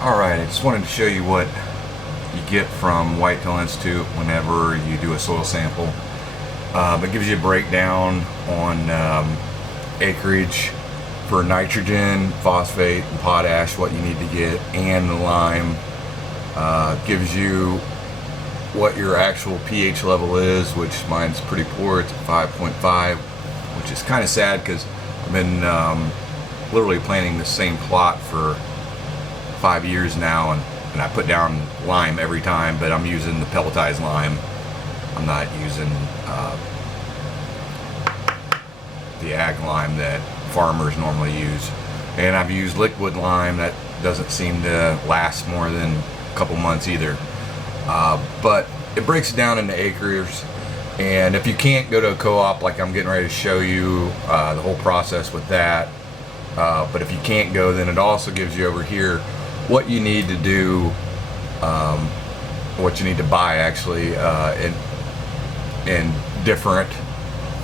Alright, I just wanted to show you what you get from Whitetail Institute whenever you do a soil sample. It gives you a breakdown on acreage for nitrogen, phosphate, and potash, what you need to get, and the lime. Gives you what your actual pH level is, which mine's pretty poor. It's at 5.5, which is kind of sad because I've been literally planting the same plot for 5 years now, and I put down lime every time, but I'm using the pelletized lime. I'm not using the ag lime that farmers normally use. And I've used liquid lime that doesn't seem to last more than a couple months either. But it breaks it down into acres, and if you can't go to a co-op, like I'm getting ready to show you the whole process with that, but if you can't go, then it also gives you over here what you need to do, what you need to buy actually in different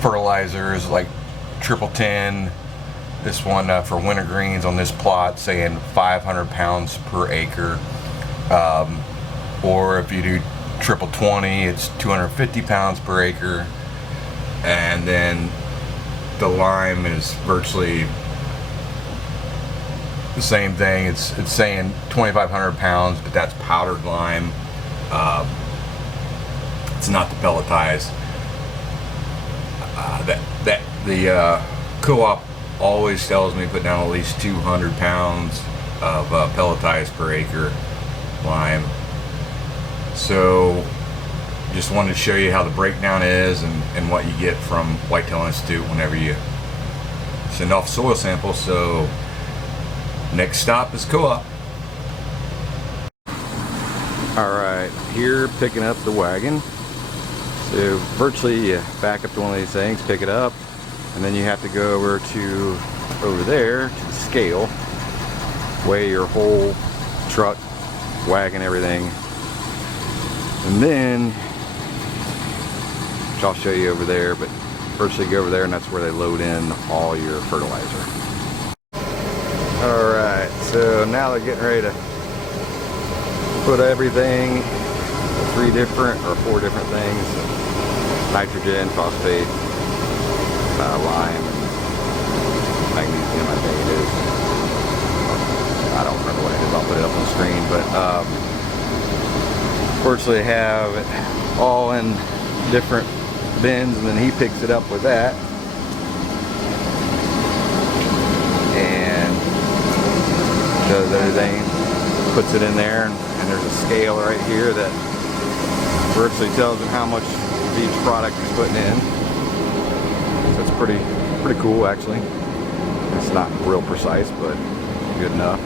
fertilizers, like 1010. This one for wintergreens on this plot saying 500 pounds per acre, or if you do 2020, it's 250 pounds per acre. And then the lime is virtually the same thing. It's saying 2,500 pounds, but that's powdered lime. It's not the pelletized. The co-op always tells me put down at least 200 pounds of pelletized per acre lime. So just wanted to show you how the breakdown is and what you get from Whitetail Institute whenever you send off soil samples. So next stop is co-op. Alright, here picking up the wagon. So virtually you back up to one of these things, pick it up, and then you have to go over there to the scale, weigh your whole truck, wagon, everything, and then, which I'll show you over there, but first you go over there and that's where they load in all your fertilizer. Alright, so now they're getting ready to put everything, 4 different things: nitrogen, phosphate, lime, and magnesium, I think it is. I don't remember what it is, I'll put it up on the screen, but fortunately have it all in different bins, and then he picks it up with that. And does everything, puts it in there, and there's a scale right here that virtually tells him how much of each product he's putting in. So it's pretty cool actually. It's not real precise, but good enough.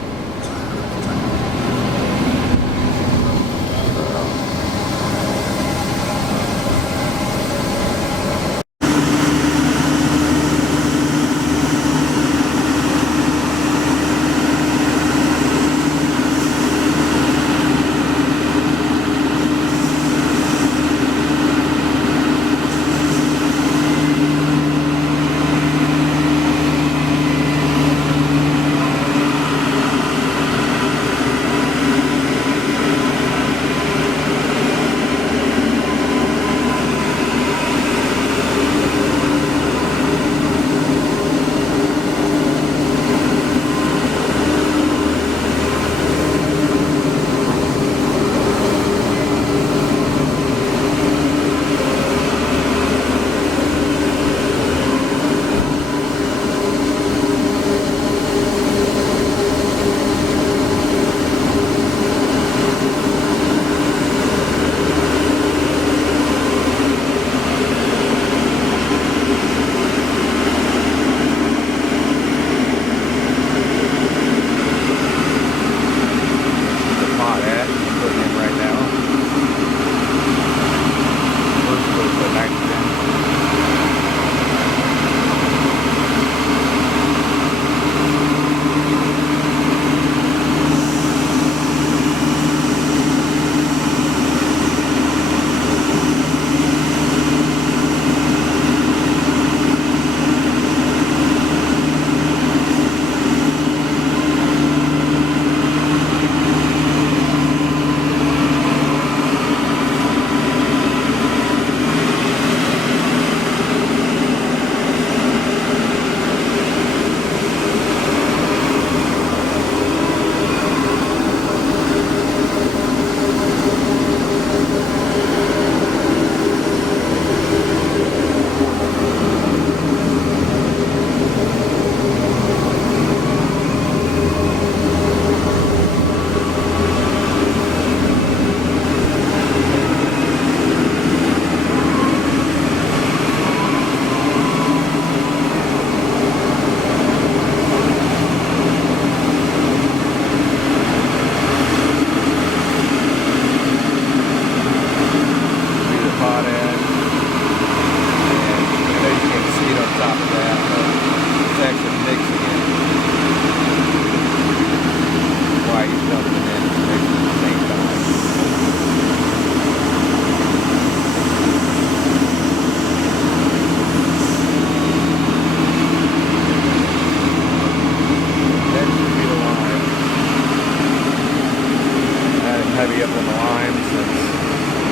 re-up on the lime since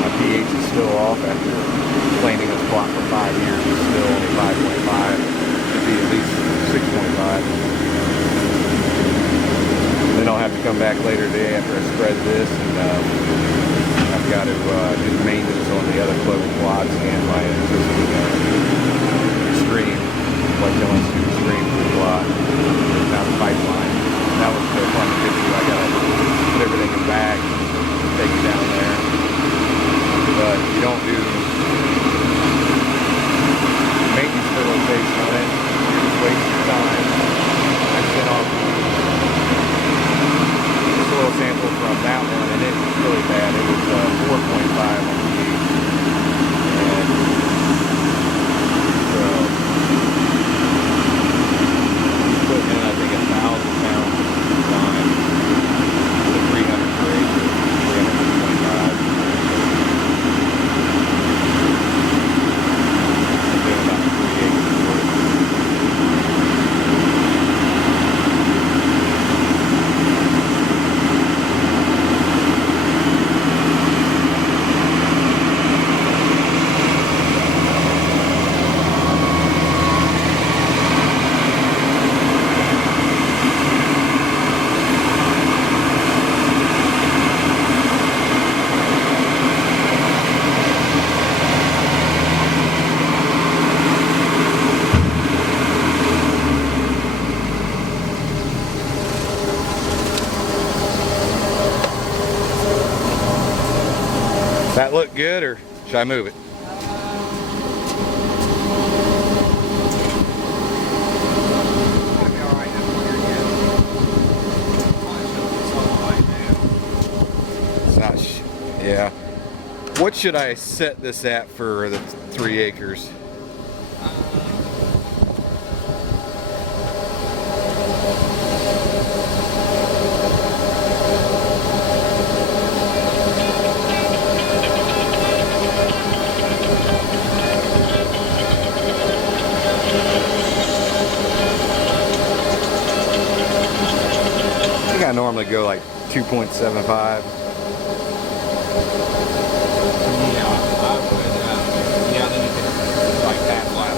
my pH is still off after planting this plot for 5 years. It's still only 5.5. Should be at least 6.5. Then I'll have to come back later today after I spread this, and I've got to do the maintenance on the other clover plots and my existing stream, like the Institute stream plot. Now the pipeline. That was the fun to get to. I gotta put everything in bags, take it down there. But you don't do maintenance fertilization on it, you're just wasting your time. I sent off the soil sample from that one, and it was really bad. It was 4.5 on pH. And so putting in, I think, 1,000 pounds of lime with 300 per acre, 325. Doing about 3 acres worth. That look good, or should I move it? It's not, yeah. What should I set this at for the 3 acres? I normally go like 2.75. Yeah, I would. Yeah, then you can like that flat.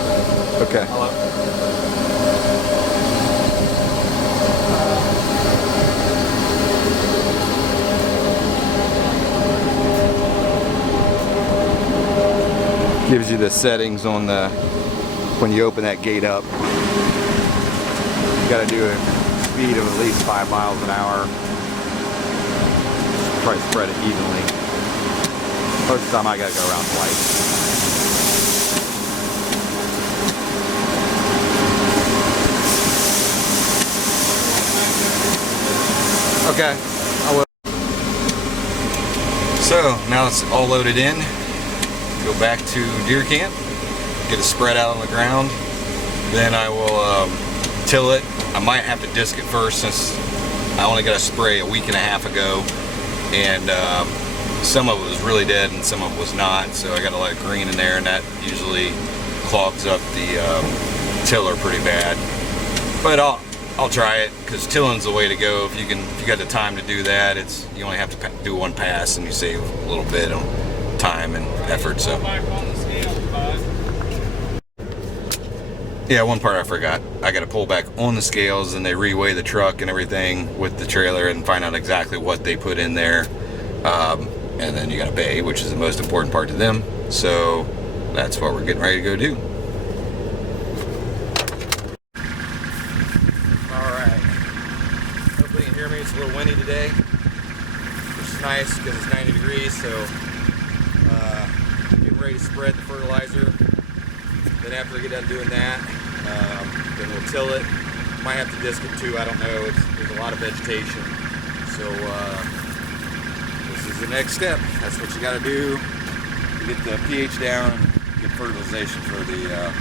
Okay. Hello. Gives you the settings on the when you open that gate up. You got to do a speed of at least 5 miles an hour. Try to spread it evenly. Most of the time I gotta go around twice. Okay, I will. So now it's all loaded in. Go back to deer camp, get it spread out on the ground. Then I will till it. I might have to disc it first since I only got a spray a week and a half ago, and some of it was really dead and some of it was not, so I got a lot of green in there, and that usually clogs up the tiller pretty bad. But I'll try it, because tilling's the way to go. If you got the time to do that, you only have to do one pass and you save a little bit on time and effort. So yeah, one part I forgot. I got to pull back on the scales, and they reweigh the truck and everything with the trailer and find out exactly what they put in there. And then you got to pay, which is the most important part to them. So that's what we're getting ready to go do. Alright. Hopefully you can hear me. It's a little windy today, which is nice because it's 90 degrees. So getting ready to spread the fertilizer. Then after we get done doing that, then we'll till it. Might have to disc it too, I don't know. There's a lot of vegetation. So this is the next step. That's what you got to do to get the pH down and get fertilization for the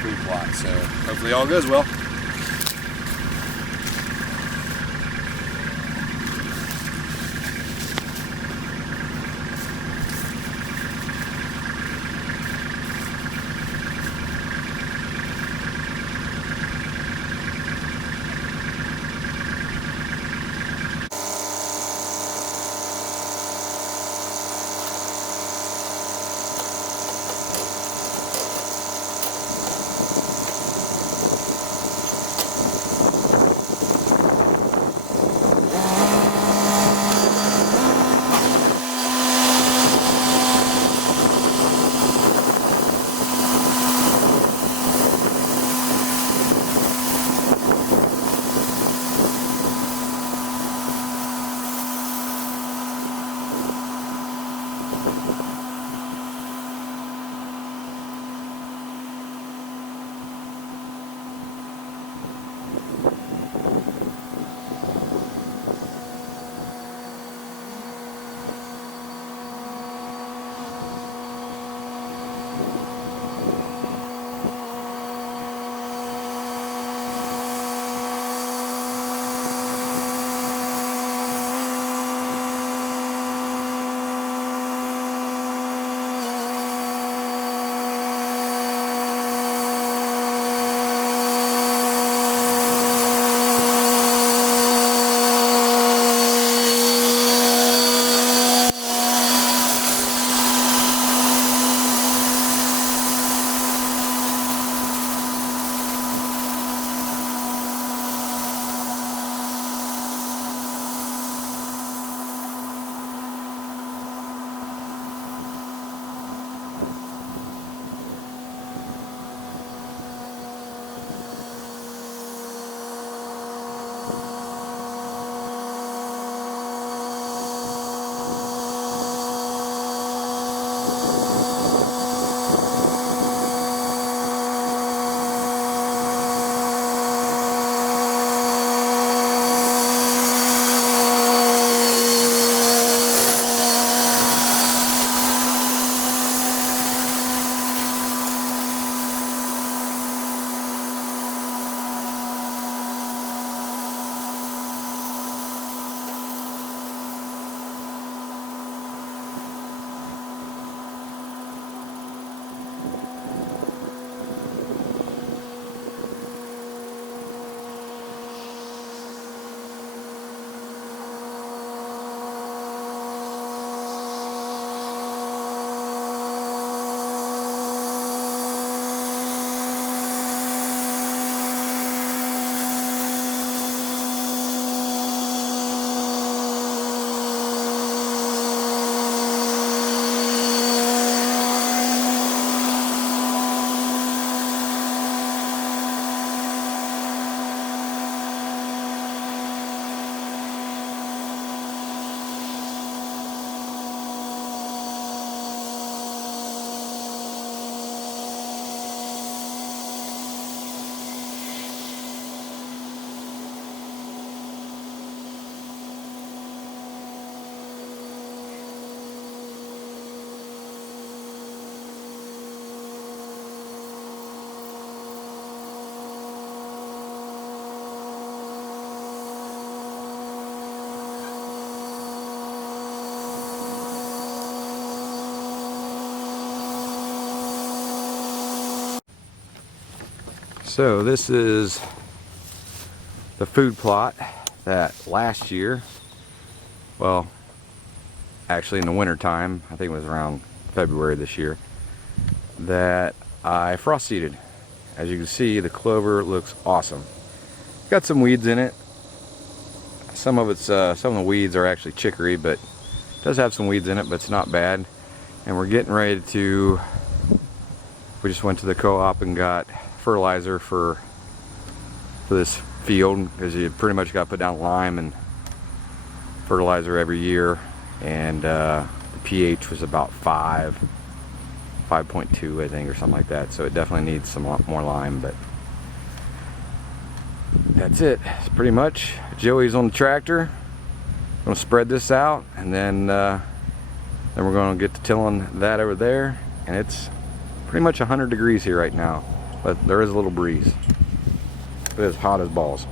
food plot. So hopefully all goes well. So this is the food plot that last year, well, actually in the winter time, I think it was around February this year, that I frost seeded. As you can see, the clover looks awesome. Got some weeds in it. Some of the weeds are actually chicory, but it does have some weeds in it, but it's not bad. And we're getting ready to, we just went to the co-op and got fertilizer for this field, because you pretty much got to put down lime and fertilizer every year. And the pH was about 5.2 I think, or something like that, so it definitely needs some more lime. But that's it. It's pretty much. Joey's on the tractor. I'm gonna spread this out, and then we're gonna get to tilling that over there. And it's pretty much 100 degrees here right now, but there is a little breeze. It is hot as balls.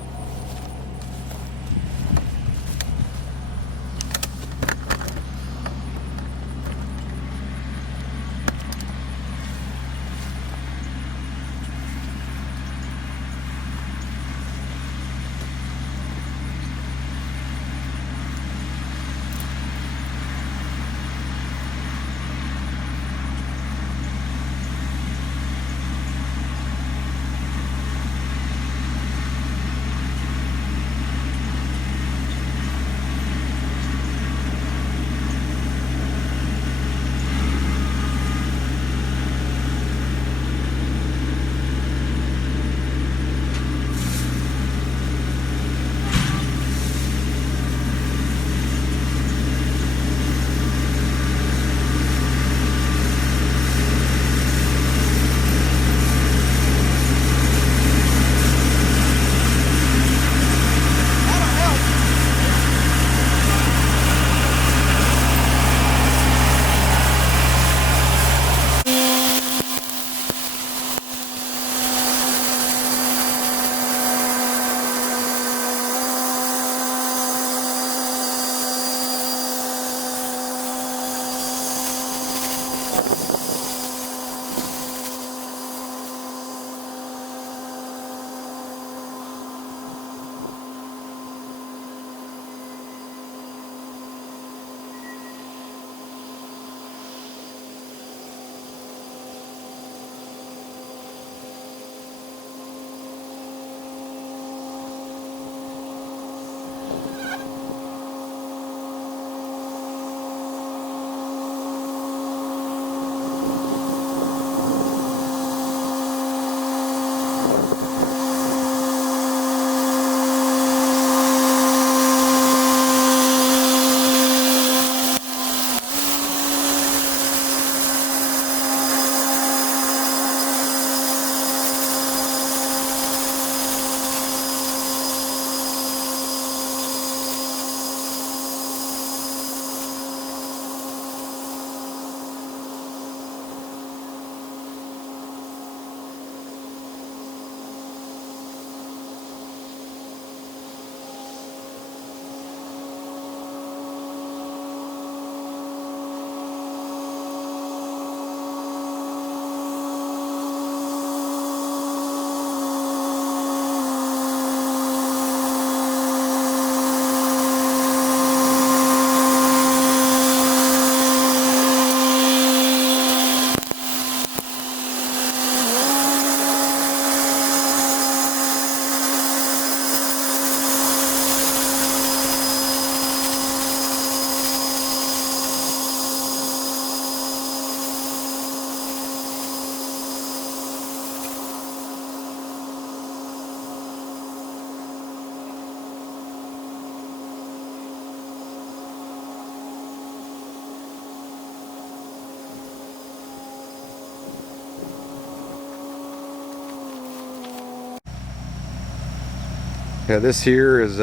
Yeah, this here is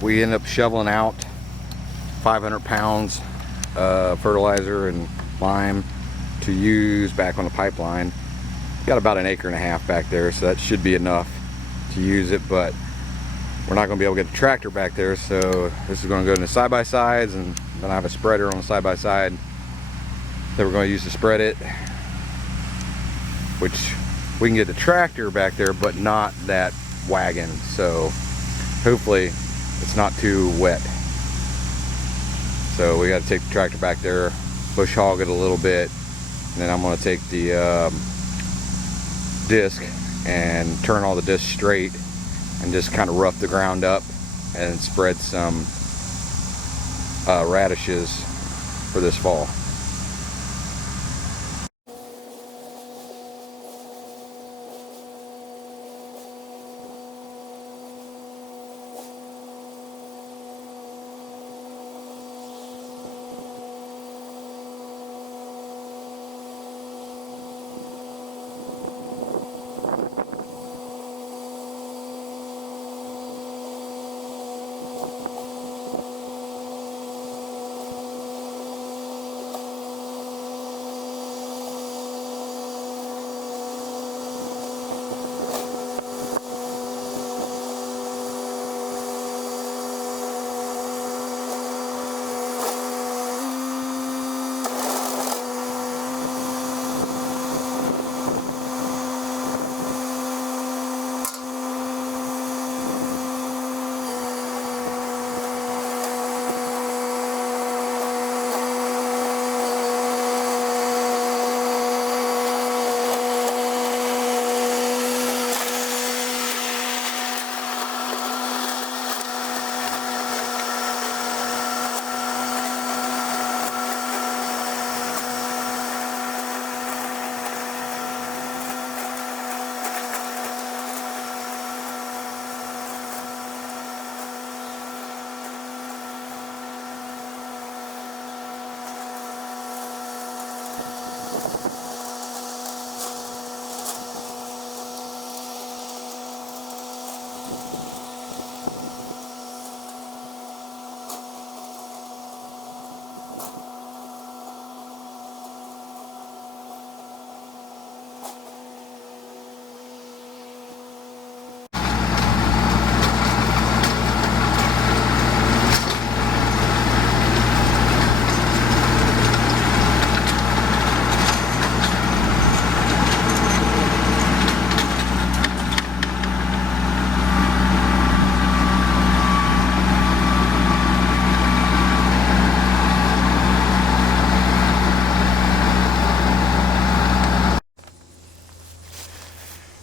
we end up shoveling out 500 pounds fertilizer and lime to use back on the pipeline. Got about an acre and a half back there, so that should be enough to use it, but we're not going to be able to get the tractor back there, so this is going to go into side-by-sides, and then I have a spreader on the side-by-side that we're going to use to spread it, which we can get the tractor back there, but not that wagon. So hopefully it's not too wet. So we got to take the tractor back there, bush hog it a little bit, and then I'm going to take the disc and turn all the discs straight and just kind of rough the ground up and spread some radishes for this fall.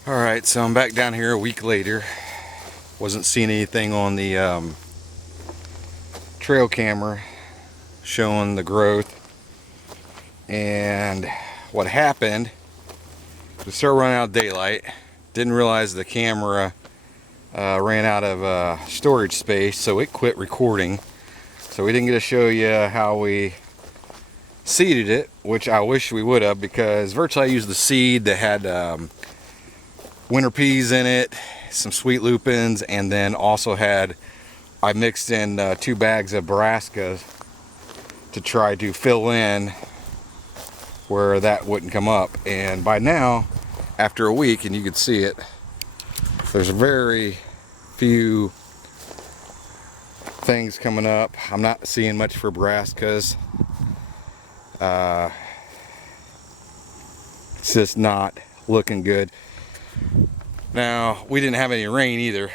Alright, so I'm back down here a week later. Wasn't seeing anything on the trail camera showing the growth. And what happened, we started running out of daylight. Didn't realize the camera ran out of storage space, so it quit recording. So we didn't get to show you how we seeded it, which I wish we would have, because virtually I used the seed that had winter peas in it, some sweet lupins, and then also I mixed in 2 bags of brassicas to try to fill in where that wouldn't come up. And by now, after a week, and you can see it, there's very few things coming up. I'm not seeing much for brassicas. It's just not looking good. Now, we didn't have any rain either,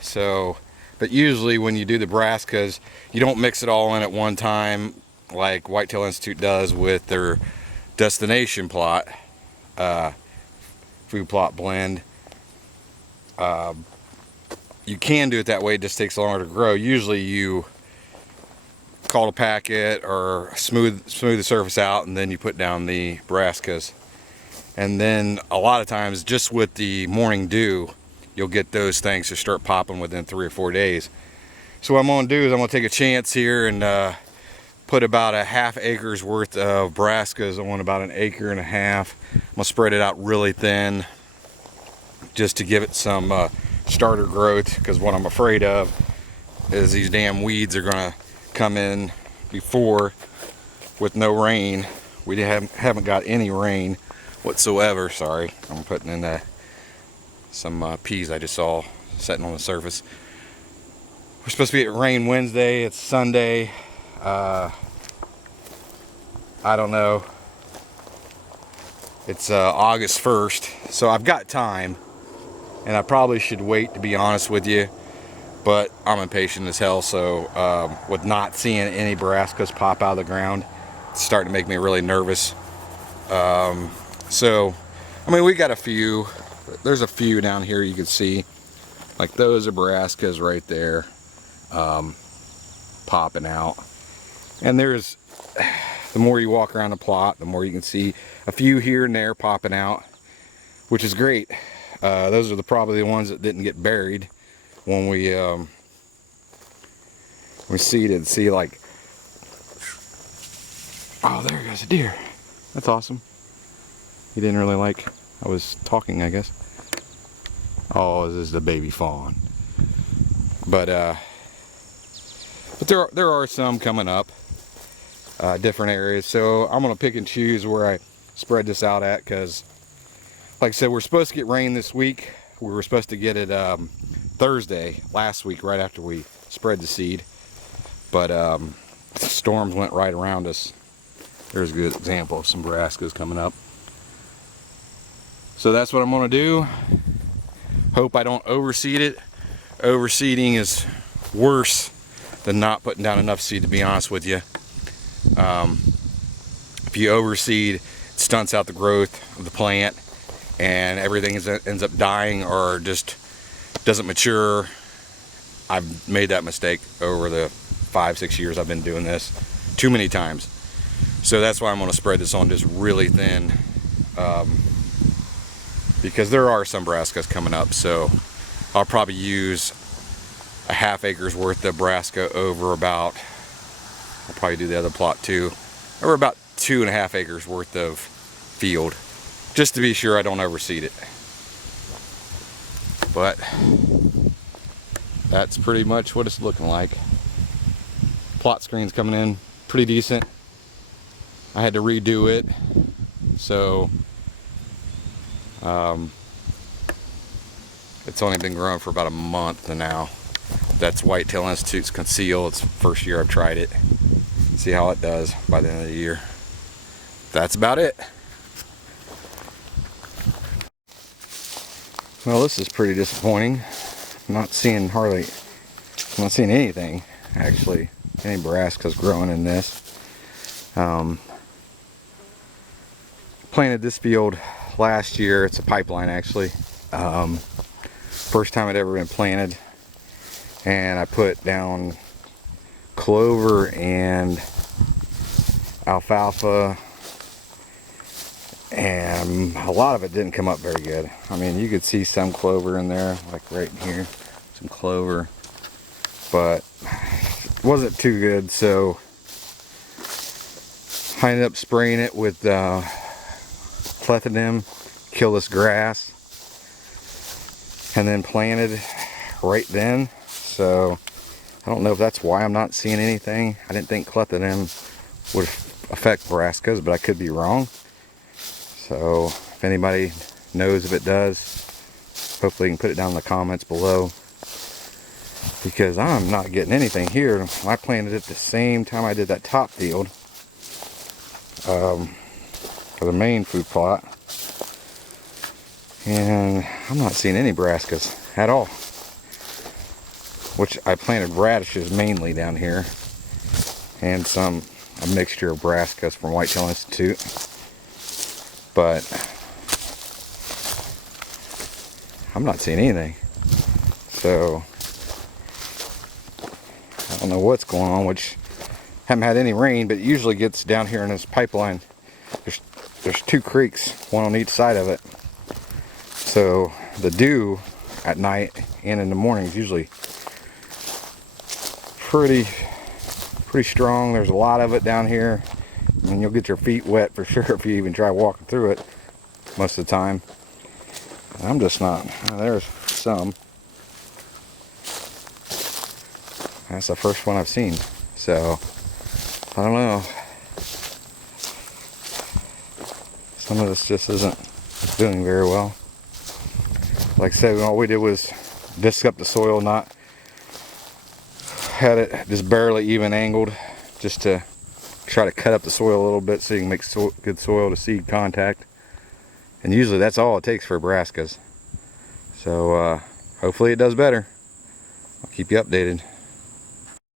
so, but usually when you do the brassicas, you don't mix it all in at one time like Whitetail Institute does with their destination plot, food plot blend. You can do it that way, it just takes longer to grow. Usually you call a packet or smooth the surface out, and then you put down the brassicas. And then a lot of times, just with the morning dew, you'll get those things to start popping within 3 or 4 days. So what I'm going to do is I'm going to take a chance here and put about a ½ acre's worth of brassicas on about 1.5 acres. I'm going to spread it out really thin just to give it some starter growth, because what I'm afraid of is these damn weeds are going to come in before with no rain. We haven't got any rain whatsoever. Sorry, I'm putting in some peas I just saw sitting on the surface. We're supposed to be at rain Wednesday. It's Sunday. I don't know. It's August 1st, so I've got time, and I probably should wait, to be honest with you, but I'm impatient as hell. So with not seeing any brassicas pop out of the ground, it's starting to make me really nervous. So I mean, we got a few. There's a few down here you can see, like those are brassicas right there, popping out. And there's, the more you walk around the plot, the more you can see a few here and there popping out, which is great. Those are probably the ones that didn't get buried when we seeded. See, like, oh, there goes a deer. That's awesome. He didn't really like I was talking, I guess. Oh, this is the baby fawn. But there are some coming up, different areas. So I'm gonna pick and choose where I spread this out at, because like I said, we're supposed to get rain this week. We were supposed to get it Thursday last week, right after we spread the seed, but storms went right around us. There's a good example of some brassicas coming up. So that's what I'm gonna do. Hope I don't overseed it. Overseeding is worse than not putting down enough seed, to be honest with you. If you overseed, it stunts out the growth of the plant, and everything ends up dying or just doesn't mature. I've made that mistake over the 5-6 years I've been doing this too many times. So that's why I'm going to spread this on just really thin, because there are some brassicas coming up. So I'll probably use a ½ acre's worth of brassica over about, I'll probably do the other plot too, over about 2½ acres worth of field, just to be sure I don't overseed it. But that's pretty much what it's looking like. Plot screen's coming in pretty decent. I had to redo it, so it's only been growing for about a month now. That's Whitetail Institute's Conceal. It's the first year I've tried it. See how it does by the end of the year. That's about it. Well, this is pretty disappointing. I'm not seeing anything, actually. Any brassicas growing in this. Planted this field last year. It's a pipeline, actually. First time it ever been planted. And I put down clover and alfalfa, and a lot of it didn't come up very good. I mean, you could see some clover in there, like right in here, some clover, but it wasn't too good. So I ended up spraying it with clethodim, kill this grass, and then planted right then. So I don't know if that's why I'm not seeing anything. I didn't think clethodim would affect brassicas, but I could be wrong. So if anybody knows if it does, hopefully you can put it down in the comments below, because I'm not getting anything here. I planted it the same time I did that top field for the main food plot, and I'm not seeing any brassicas at all. Which I planted radishes mainly down here, and a mixture of brassicas from Whitetail Institute, but I'm not seeing anything. So I don't know what's going on, which haven't had any rain, but it usually gets down here in this pipeline. There's 2 creeks, one on each side of it. So the dew at night and in the morning is usually pretty strong. There's a lot of it down here, and you'll get your feet wet for sure if you even try walking through it most of the time. I'm just not. There's some. That's the first one I've seen, so I don't know. Some of this just isn't doing very well. Like I said, all we did was disc up the soil, had it just barely even angled, just to try to cut up the soil a little bit so you can make good soil to seed contact. And usually that's all it takes for brassicas. So hopefully it does better. I'll keep you updated.